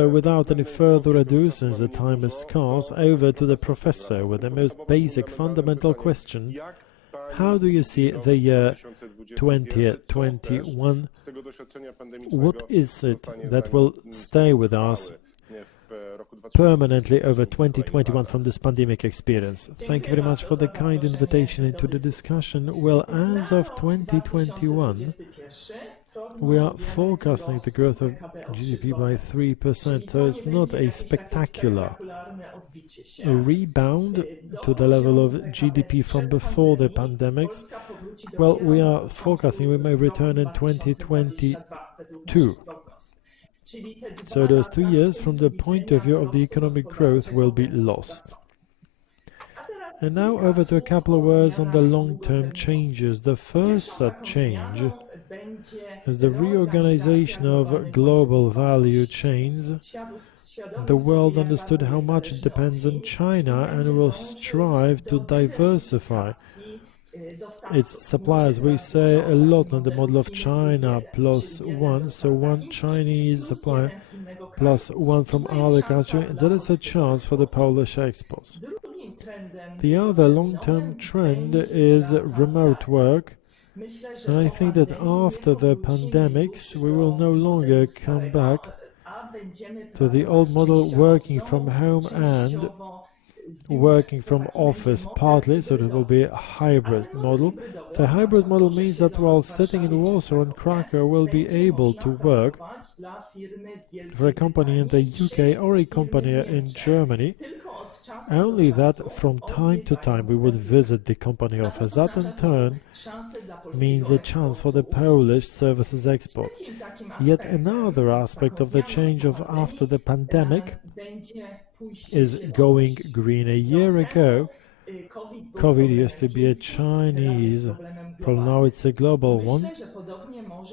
So without any further ado, since the time is scarce, over to the professor with the most basic fundamental question. How do you see the year 2021? What is it that will stay with us permanently over 2021 from this pandemic experience? Thank you very much for the kind invitation into the discussion. Well, as of 2021, we are forecasting the growth of GDP by 3%, so it's not a spectacular rebound to the level of GDP from before the pandemics. Well, we are forecasting we may return in 2022. So those 2 years from the point of view of the economic growth will be lost. And now over to a couple of words on the long-term changes. The first such change is the reorganization of global value chains. The world understood how much it depends on China and will strive to diversify its suppliers. We say a lot on the model of China plus one, so one Chinese supplier plus one from other country. That is a chance for the Polish exports. The other long-term trend is remote work. And I think that after the pandemics, we will no longer come back to the old model working from home and working from office partly, so it will be a hybrid model. The hybrid model means that while sitting in Warsaw and Krakow, we'll be able to work for a company in the UK or a company in Germany. Only that from time to time we would visit the company office. That in turn means a chance for the Polish services export. Yet another aspect of the change of after the pandemic is going green. A year ago, COVID used to be a Chinese problem, now it's a global one.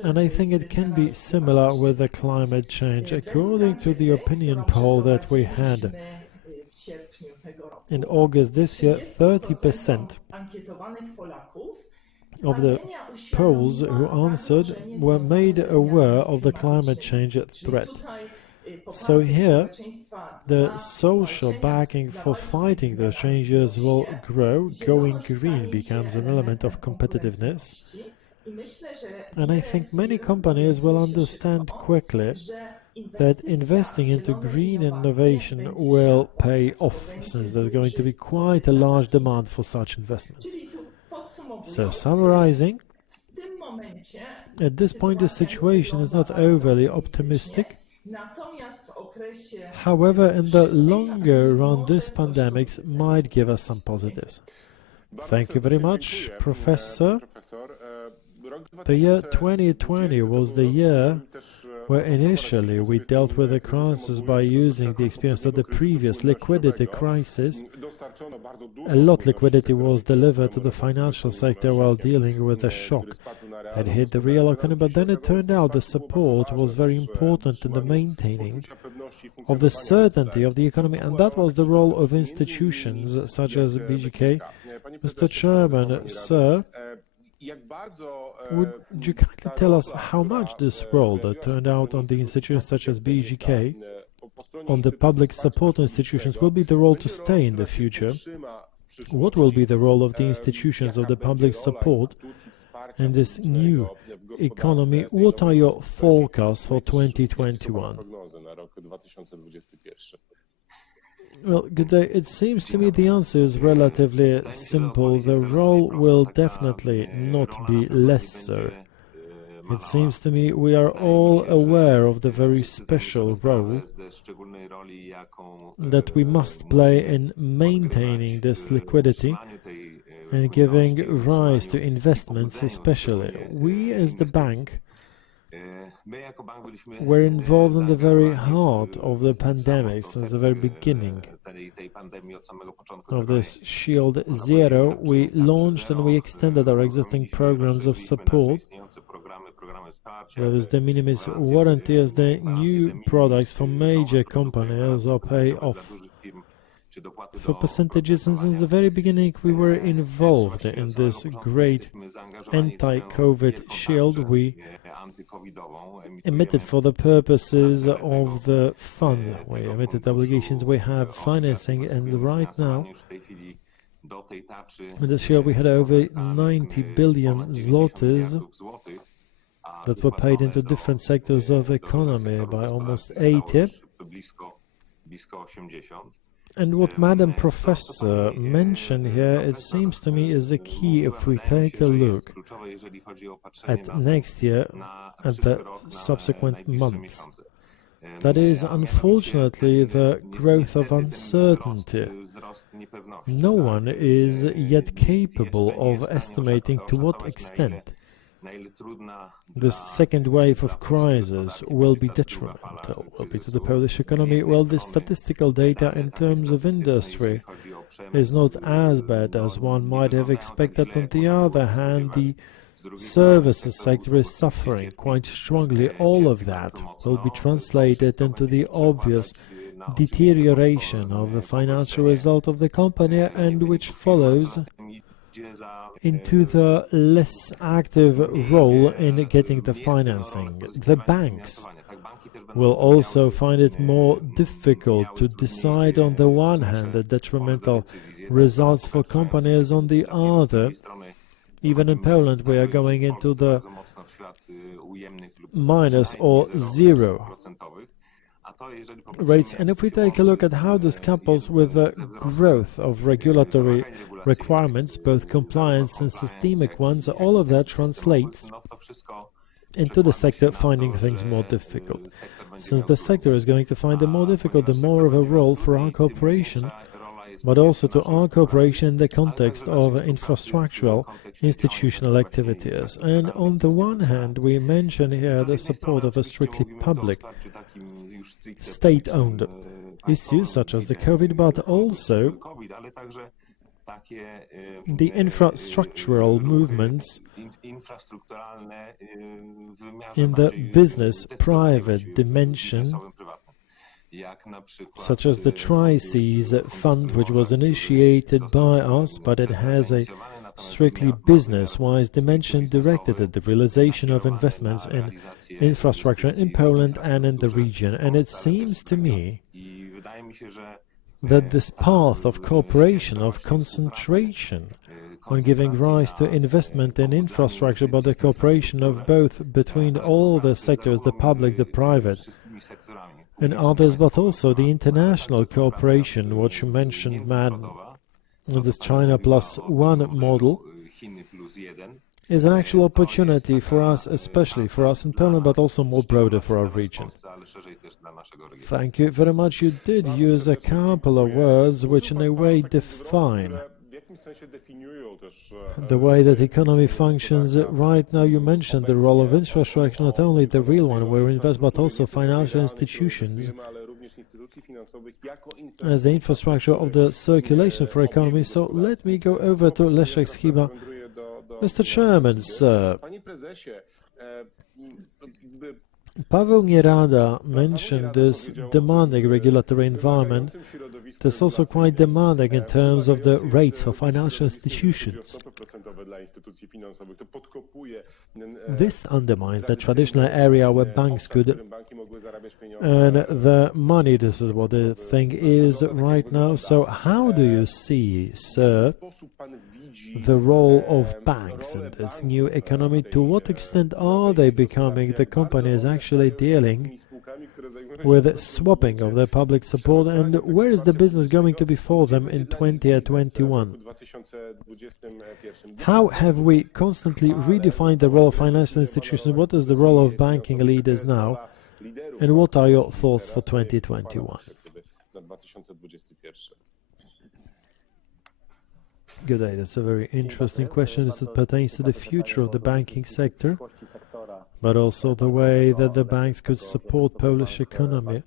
And I think it can be similar with the climate change. According to the opinion poll that we had in August this year, 30% of the Poles who answered were made aware of the climate change threat. So here, the social backing for fighting those changes will grow. Going green becomes an element of competitiveness. And I think many companies will understand quickly that investing into green innovation will pay off, since there's going to be quite a large demand for such investments. So summarizing, at this point the situation is not overly optimistic. However, in the longer run, this pandemic might give us some positives. Thank you very much, Professor. The year 2020 was the year where initially we dealt with the crisis by using the experience of the previous liquidity crisis. A lot of liquidity was delivered to the financial sector while dealing with the shock that hit the real economy, but then it turned out the support was very important in the maintaining of the certainty of the economy, and that was the role of institutions such as BGK. Mr. Chairman, sir, would you kindly tell us how much this role that turned out on the institutions such as BGK, on the public support institutions, will be the role to stay in the future? What will be the role of the institutions of the public support in this new economy? What are your forecasts for 2021? Well, good day. It seems to me the answer is relatively simple. The role will definitely not be lesser. It seems to me we are all aware of the very special role that we must play in maintaining this liquidity and giving rise to investments especially. We as the bank were involved in the very heart of the pandemic since the very beginning of this Shield Zero. We launched and we extended our existing programs of support. There is the minimis warranty as the new products from major companies are pay off. for percentages, and since the very beginning we were involved in this great anti-COVID shield we emitted for the purposes of the fund. We emitted obligations, we have financing, and right now this year we had over 90 billion zlotys that were paid into different sectors of economy by almost 80. And what Madam Professor mentioned here, it seems to me, is the key if we take a look at next year, at the subsequent months. That is, unfortunately, the growth of uncertainty. No one is yet capable of estimating to what extent this second wave of crisis will be detrimental, will be to the Polish economy. Well, the statistical data in terms of industry is not as bad as one might have expected. On the other hand, the services sector is suffering quite strongly. All of that will be translated into the obvious deterioration of the financial result of the company, and which follows into the less active role in getting the financing. The banks will also find it more difficult to decide, on the one hand, the detrimental results for companies, on the other. Even in Poland, we are going into the minus or zero rates. And if we take a look at how this couples with the growth of regulatory requirements, both compliance and systemic ones, all of that translates into the sector finding things more difficult. Since the sector is going to find it more difficult, the more of a role for our cooperation, but also to our cooperation in the context of infrastructural institutional activities. And on the one hand, we mention here the support of a strictly public, state-owned issues such as the COVID, but also the infrastructural movements in the business private dimension, such as the Tri-Seas Fund, which was initiated by us, but it has a strictly business-wise dimension directed at the realization of investments in infrastructure in Poland and in the region. And it seems to me that this path of cooperation, of concentration on giving rise to investment in infrastructure, but the cooperation of both between all the sectors, the public, the private, and others, but also the international cooperation, what you mentioned, Madam, this China plus one model, is an actual opportunity for us, especially for us in Poland, but also more broader for our region. Thank you very much. You did use a couple of words which in a way define the way that economy functions right now. You mentioned the role of infrastructure, not only the real one where we invest, but also financial institutions as the infrastructure of the circulation for economy. So let me go over to Leszek, Skiba. Mr. Chairman, sir, Paweł Nierada mentioned this demanding regulatory environment. That's also quite demanding in terms of the rates for financial institutions. This undermines the traditional area where banks could earn the money. This is what the thing is right now. So how do you see, sir, the role of banks in this new economy? To what extent are they becoming the companies actually dealing with swapping of their public support, and where is the business going to be for them in 2021? How have we constantly redefined the role of financial institutions? What is the role of banking leaders now, and what are your thoughts for 2021? Good day. That's a very interesting question as it pertains to the future of the banking sector, but also the way that the banks could support Polish economy.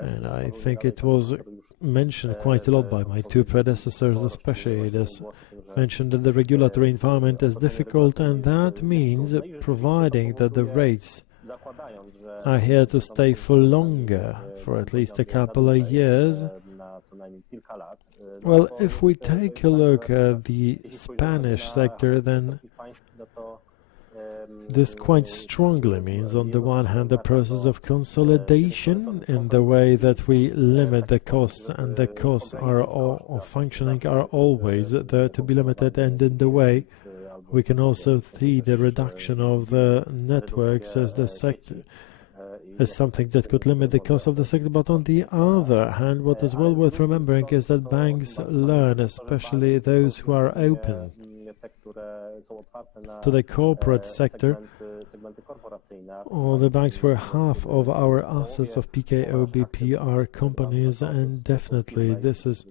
And I think it was mentioned quite a lot by my two predecessors, especially it is mentioned that the regulatory environment is difficult, and that means providing that the rates are here to stay for longer, for at least a couple of years, Well, if we take a look at the Spanish sector, then this quite strongly means, on the one hand, the process of consolidation in the way that we limit the costs, and the costs are of functioning are always there to be limited, and in the way we can also see the reduction of the networks as the sector as something that could limit the cost of the sector. But on the other hand, what is well worth remembering is that banks learn, especially those who are open to the corporate sector, or the banks where half of our assets of Pekao BP are companies, and definitely this is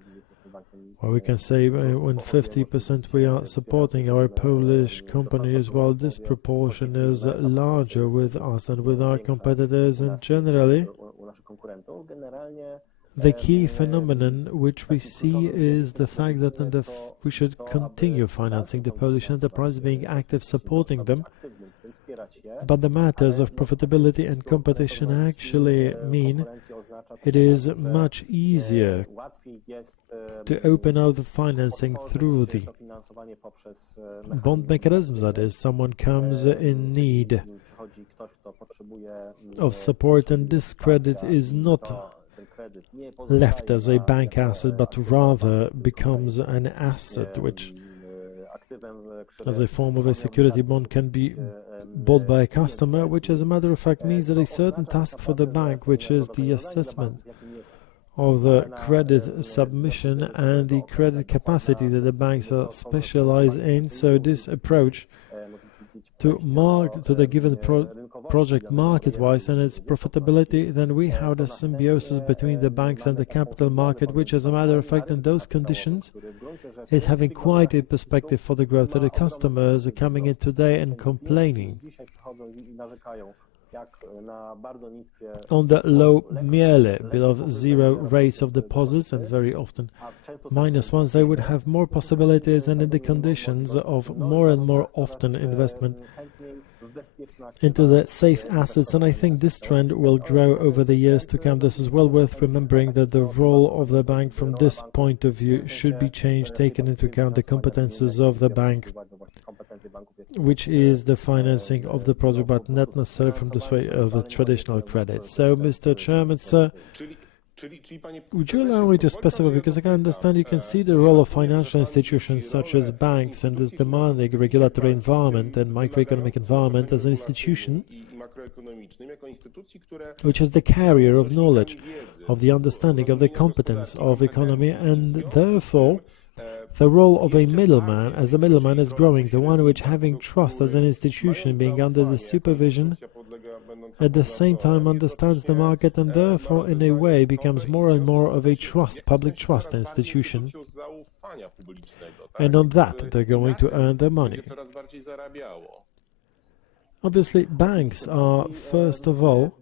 where we can say when 50% we are supporting our Polish companies, while this proportion is larger with us and with our competitors. And generally, the key phenomenon which we see is the fact that we should continue financing the Polish enterprise, being active, supporting them. But the matters of profitability and competition actually mean it is much easier to open out the financing through the bond mechanisms. That is, someone comes in need of support, and this credit is not left as a bank asset, but rather becomes an asset which, as a form of a security bond, can be bought by a customer, which as a matter of fact means that a certain task for the bank, which is the assessment of the credit submission and the credit capacity that the banks are specialized in. So this approach to the given project market-wise and its profitability, then we have the symbiosis between the banks and the capital market, which as a matter of fact in those conditions is having quite a perspective for the growth. That the customers are coming in today and complaining on the low miele, below zero rates of deposits, and very often minus ones. They would have more possibilities, and in the conditions of more and more often investment into the safe assets, and I think this trend will grow over the years to come. This is well worth remembering, that the role of the bank from this point of view should be changed, taking into account the competences of the bank, which is the financing of the project, but not necessarily from this way of a traditional credit. So, Mr. Chairman, sir, would you allow me to specify, because I can understand you can see the role of financial institutions such as banks and this demanding regulatory environment and microeconomic environment as an institution which is the carrier of knowledge, of the understanding, of the competence of economy, and therefore the role of a middleman, as a middleman, is growing, the one which, having trust as an institution, being under the supervision, at the same time understands the market, and therefore in a way becomes more and more of a trust, public trust institution, and on that they're going to earn their money. Obviously, banks are first of all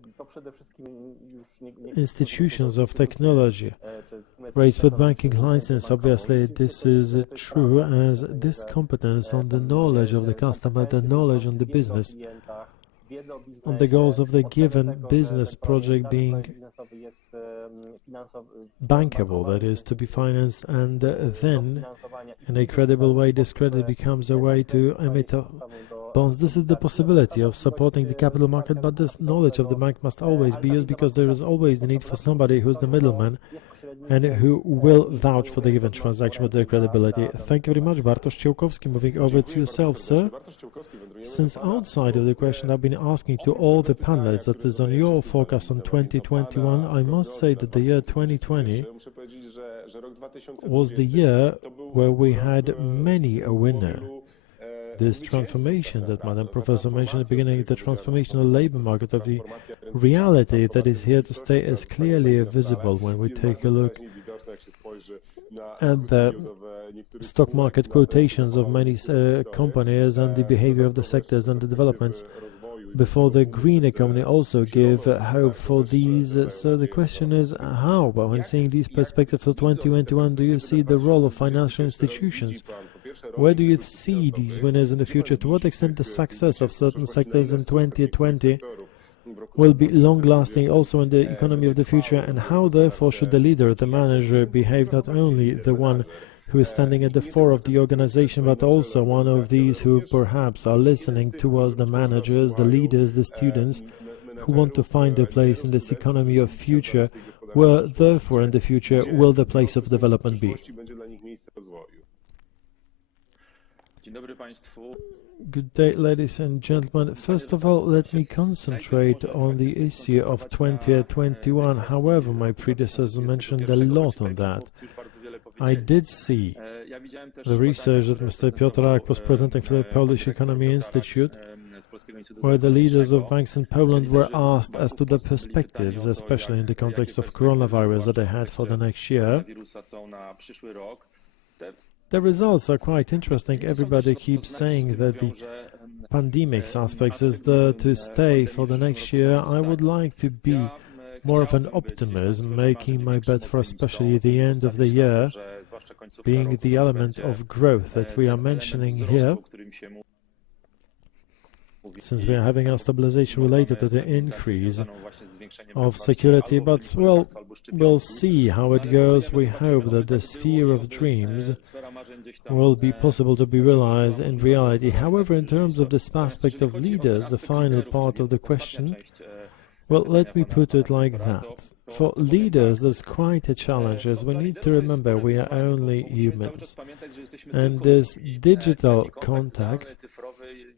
institutions of technology raised with banking license. Obviously, this is true, as this competence on the knowledge of the customer, the knowledge on the business, on the goals of the given business project being bankable, that is, to be financed, and then in a credible way this credit becomes a way to emit bonds. This is the possibility of supporting the capital market, but this knowledge of the bank must always be used, because there is always the need for somebody who's the middleman and who will vouch for the given transaction with their credibility. Thank you very much, Bartosz. Ciolkowski, moving over to yourself, sir. Since outside of the question I've been asking to all the panelists, that is on your focus on 2021, I must say that the year 2020 was the year where we had many a winner. This transformation that Madam Professor mentioned at the beginning, the transformation of the labor market, of the reality that is here to stay, is clearly visible when we take a look at the stock market quotations of many companies and the behavior of the sectors and the developments before the green economy also give hope for these. So the question is how, but when seeing these perspectives for 2021, do you see the role of financial institutions? Where do you see these winners in the future? To what extent the success of certain sectors in 2020 will be long-lasting also in the economy of the future, and how therefore should the leader, the manager, behave, not only the one who is standing at the fore of the organization, but also one of these who perhaps are listening towards the managers, the leaders, the students, who want to find a place in this economy of future, where therefore in the future will the place of development be. Good day, ladies and gentlemen. First of all, let me concentrate on the issue of 2021. However, my predecessor mentioned a lot on that. I did see the research that Mr. Piotrek was presenting for the Polish Economy Institute, where the leaders of banks in Poland were asked as to the perspectives, especially in the context of coronavirus, that they had for the next year. The results are quite interesting. Everybody keeps saying that the pandemic aspects is there to stay for the next year. I would like to be more of an optimism, making my bet for especially the end of the year, being the element of growth that we are mentioning here, since we are having a stabilization related to the increase of security. But, well, we'll see how it goes. We hope that the sphere of dreams will be possible to be realized in reality. However, in terms of this aspect of leaders, the final part of the question, well, let me put it like that. For leaders, there's quite a challenge, as we need to remember we are only humans. And this digital contact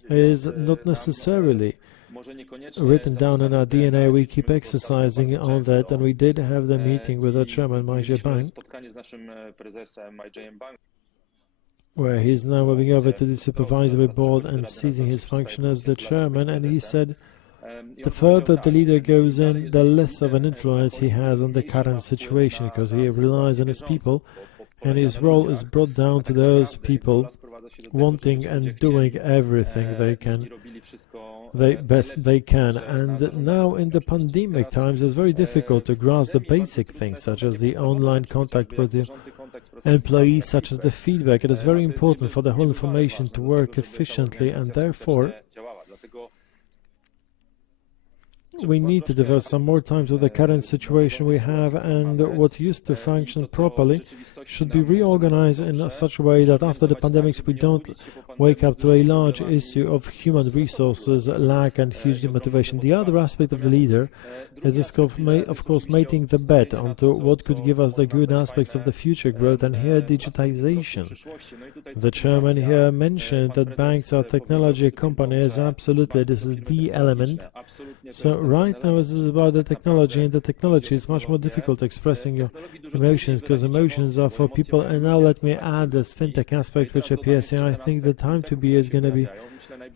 is not necessarily written down in our DNA. We keep exercising on that, and we did have the meeting with the chairman, Major Bank, where he's now moving over to the supervisory board and seizing his function as the chairman, and he said the further the leader goes in, the less of an influence he has on the current situation, because he relies on his people, and his role is brought down to those people wanting and doing everything they can, best they can. And now in the pandemic times, it's very difficult to grasp the basic things, such as the online contact with the employees, such as the feedback. It is very important for the whole information to work efficiently, and therefore we need to devote some more time to the current situation we have, and what used to function properly should be reorganized in such a way that after the pandemics we don't wake up to a large issue of human resources lack and huge demotivation. The other aspect of the leader is, of course, making the bet onto what could give us the good aspects of the future growth, and here digitization. The chairman here mentioned that banks are technology companies. Absolutely, this is the element. So right now it's about the technology, and the technology is much more difficult expressing your emotions, because emotions are for people. And now let me add this fintech aspect which appears here. I think the time to be is going to be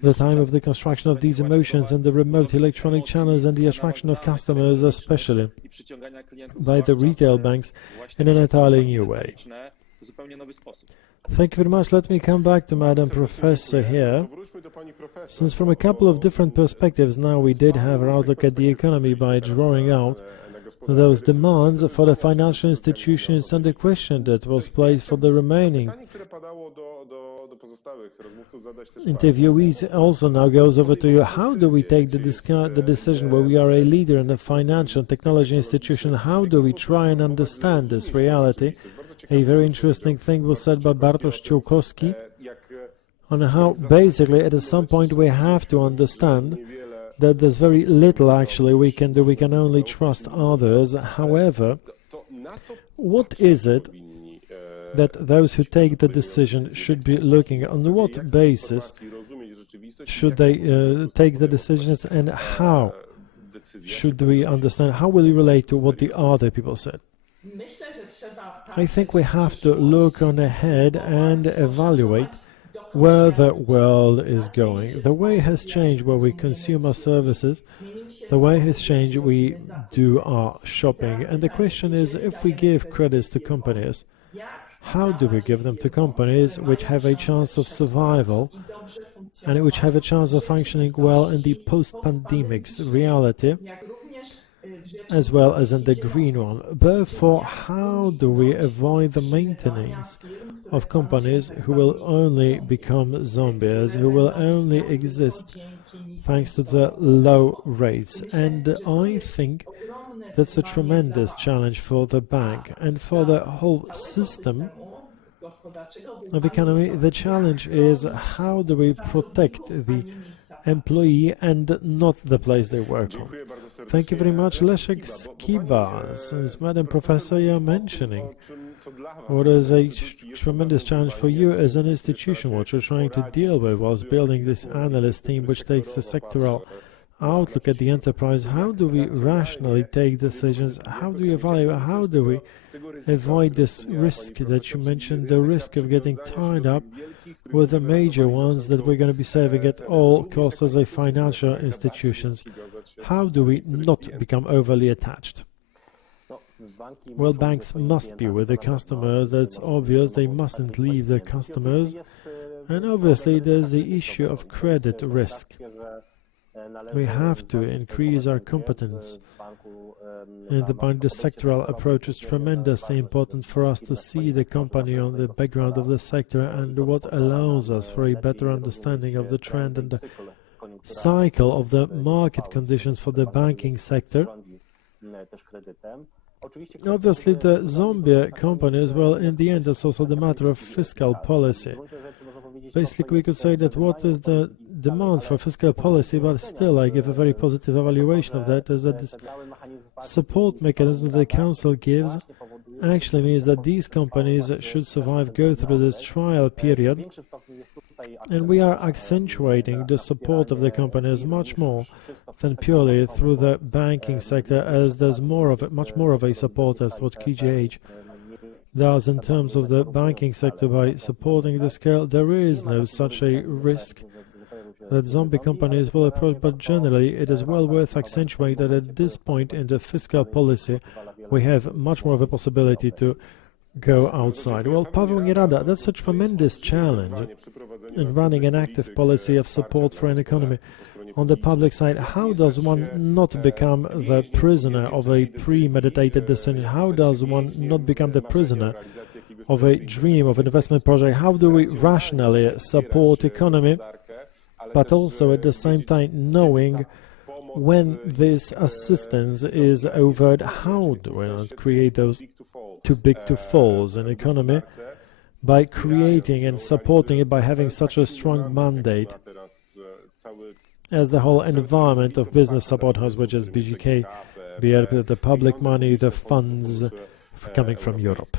the time of the construction of these emotions and the remote electronic channels and the attraction of customers, especially by the retail banks, in an entirely new way. Thank you very much. Let me come back to Madam Professor here. Since from a couple of different perspectives now we did have our outlook at the economy by drawing out those demands for the financial institutions and the question that was placed for the remaining interviewees also now goes over to you. How do we take the decision where we are a leader in a financial and technology institution? How do we try and understand this reality? A very interesting thing was said by Bartosz Ciolkowski on how basically at some point we have to understand that there's very little actually we can do. We can only trust others. However, what is it that those who take the decision should be looking at? On what basis should they take the decisions, and how should we understand? How will you relate to what the other people said? I think we have to look on ahead and evaluate where the world is going. The way has changed where we consume our services, the way has changed we do our shopping. And the question is, if we give credits to companies, how do we give them to companies which have a chance of survival and which have a chance of functioning well in the post-pandemic reality, as well as in the green one? Therefore, how do we avoid the maintenance of companies who will only become zombies, who will only exist thanks to the low rates. And I think that's a tremendous challenge for the bank and for the whole system of economy. The challenge is, how do we protect the employee and not the place they work on? Thank you very much, Leszek. Skiba, since Madam Professor, you're mentioning what is a tremendous challenge for you as an institution, what you're trying to deal with whilst building this analyst team which takes a sectoral outlook at the enterprise. How do we rationally take decisions? How do we evaluate? How do we avoid this risk that you mentioned, the risk of getting tied up with the major ones that we're going to be saving at all costs as a financial institutions? How do we not become overly attached? Well, banks must be with the customers, that's obvious. They mustn't leave their customers. And obviously there's the issue of credit risk. We have to increase our competence in the bank. The sectoral approach is tremendously important for us to see the company on the background of the sector, and what allows us for a better understanding of the trend and the cycle of the market conditions for the banking sector. Obviously, the zombie company as well, in the end, it's also the matter of fiscal policy. Basically, we could say that what is the demand for fiscal policy, but still I give a very positive evaluation of that, is that this support mechanism that the Council gives actually means that these companies should survive, go through this trial period, and we are accentuating the support of the companies much more than purely through the banking sector, as there's much more of a support as what KGH does in terms of the banking sector. By supporting the scale, there is no such a risk that zombie companies will approach, but generally it is well worth accentuating that at this point in the fiscal policy we have much more of a possibility to go outside. Well, Pawel, Nierada, that's a tremendous challenge in running an active policy of support for an economy. On the public side, how does one not become the prisoner of a premeditated decision? How does one not become the prisoner of a dream, of an investment project? How do we rationally support economy, but also at the same time knowing when this assistance is overt? How do we not create those too big to falls in economy by creating and supporting it, by having such a strong mandate as the whole environment of business support house, which is BGK, BRD, the public money, the funds coming from Europe?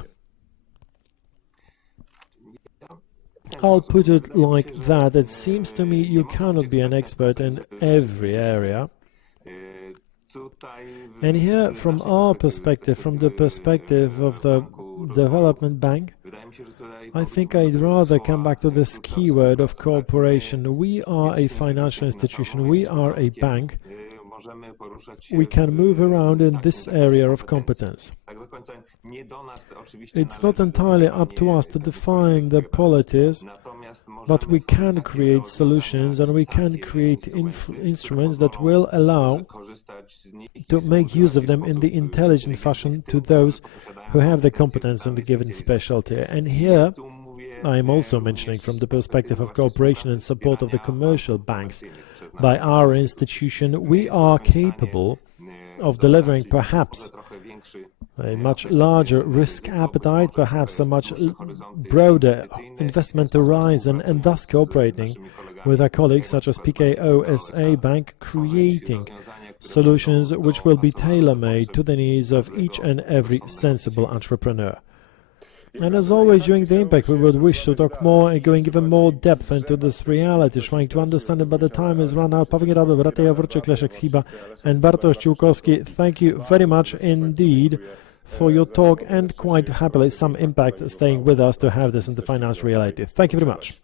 I'll put it like that. It seems to me you cannot be an expert in every area. And here, from our perspective, from the perspective of the development bank, I think I'd rather come back to this keyword of cooperation. We are a financial institution, we are a bank. We can move around in this area of competence. It's not entirely up to us to define the policies, but we can create solutions and we can create instruments that will allow to make use of them in the intelligent fashion to those who have the competence in the given specialty. And here I am also mentioning from the perspective of cooperation and support of the commercial banks. By our institution, we are capable of delivering perhaps a much larger risk appetite, perhaps a much broader investment horizon, and thus cooperating with our colleagues such as Pekao SA Bank, creating solutions which will be tailor-made to the needs of each and every sensible entrepreneur. And as always, during the impact, we would wish to talk more and going even more depth into this reality, trying to understand it, but the time is run out. Pawel, Nierada, Beata, Javorcik, Leszek, Skiba, and Bartosz, Ciolkowski, thank you very much indeed for your talk, and quite happily some impact staying with us to have this in the financial reality. Thank you very much.